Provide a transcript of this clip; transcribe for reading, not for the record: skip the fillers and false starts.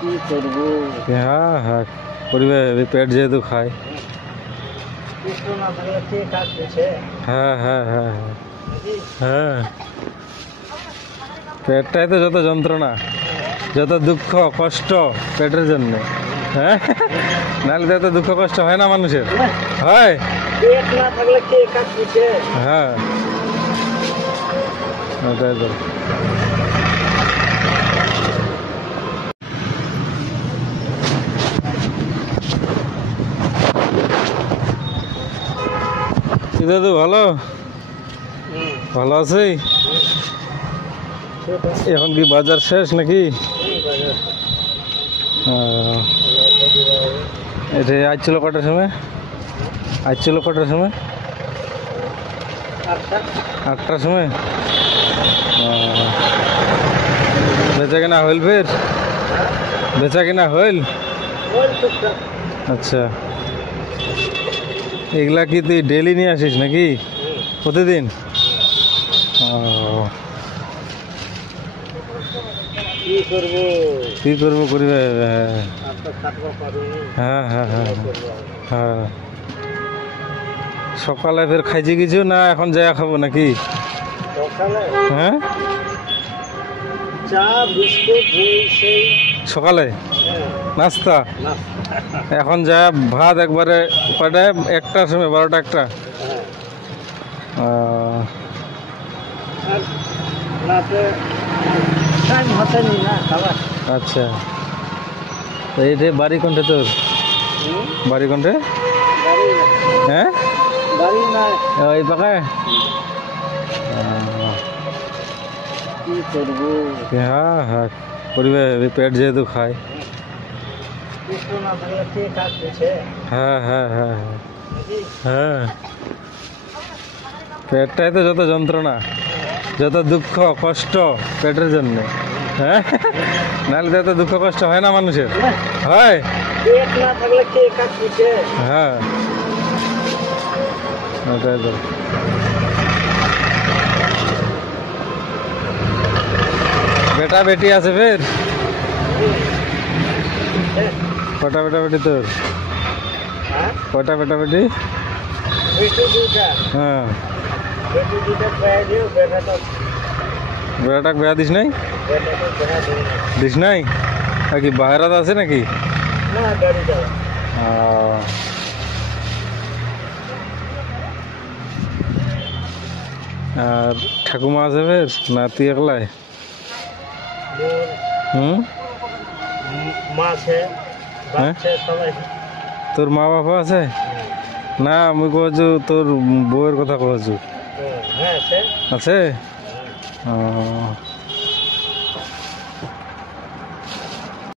কি করব? হ্যাঁ হ্যাঁ পরিবে পেট যেহেতু খায়। কৃষ্ণ না থাকলে কে কাজ করছে? হ্যাঁ হ্যাঁ হ্যাঁ হ্যাঁ নাকি? হ্যাঁ পেটটাই তো যত যন্ত্রণা, যত দুঃখ কষ্ট পেটের জন্য। হ্যাঁ নাহলে তো এত দুঃখ কষ্ট হয় না মানুষের, হয়। পেট না থাকলে কে কাজ করছে? হ্যাঁ ওটাই তো। কি দাদু ভালো ভালো আছি। এখন কি বাজার শেষ নাকি? এটা আসছিল কটার সময়? আসছিল কটার সময়? 8টার সময়। বেচা কিনা হইল ফের? বেচা কিনা হইল? আচ্ছা এগুলা কি তুই ডেলি নিয়ে আসিস নাকি প্রতিদিন? কি করবো? কি করবো করিবে? আর তো খাটবো পারিনি। হ্যাঁ হ্যাঁ হ্যাঁ কি করবো আর? হ্যাঁ সকালে ফের খাইছি কিছু না এখন যা খাবো নাকি? সকালে হ্যাঁ চা বিস্কুট এই সেই। সকালে হ্যাঁ, নাস্তা, না। এখন যা ভাত একবারে কটায়? 1টার সময়, 12টা 1টা। হ্যাঁ, আর রাতে টাইম হতেনি না খাবার। আচ্ছা তো এই রে বাড়ি কোনটা তোর? বাড়ি কোনটা? বাড়ি হ্যাঁ বাড়ি নাই। এই পাকায়। কি করবো? হ্যাঁ হ্যাঁ পরিবে পেট যেহেতু খায়। কৃষ্ণ না থাকলে কে কাজ করছে? হ্যাঁ হ্যাঁ হ্যাঁ হ্যাঁ নাকি? হ্যাঁ পেটটাই তো যত যন্ত্রণা, যত দুঃখ কষ্ট পেটের জন্য। হ্যাঁ নাহলে তো এত দুঃখ কষ্ট হয় না মানুষের, হয়। পেট না থাকলে কে কাজ করছে? হ্যাঁ ওটাই তো। বেটা বেটি আছে ফের? কটা বেটা বেটি তোর? হ্যাঁ, কটা বেটা বেটি? বেটি দুইটা। হ্যাঁ বেটি দুইটা পেয়ে দিও। বেটা তো বেটাটাকে বেয়া দিস নাই? বেটা তো বেড়া দিই না। দিস নাই? আর কি বাইরাত আছে নাকি? না, গাড়ি যাওয়া। আর ঠাকুমা আছে ফের না তুই একলাই? হুম মা আছে, বাপ আছে, সবাই। তোর মা বাবা আছে? না আমি কহছু তোর বউয়ের কথা কহছু। হ্যাঁ, আছে। আছে? ও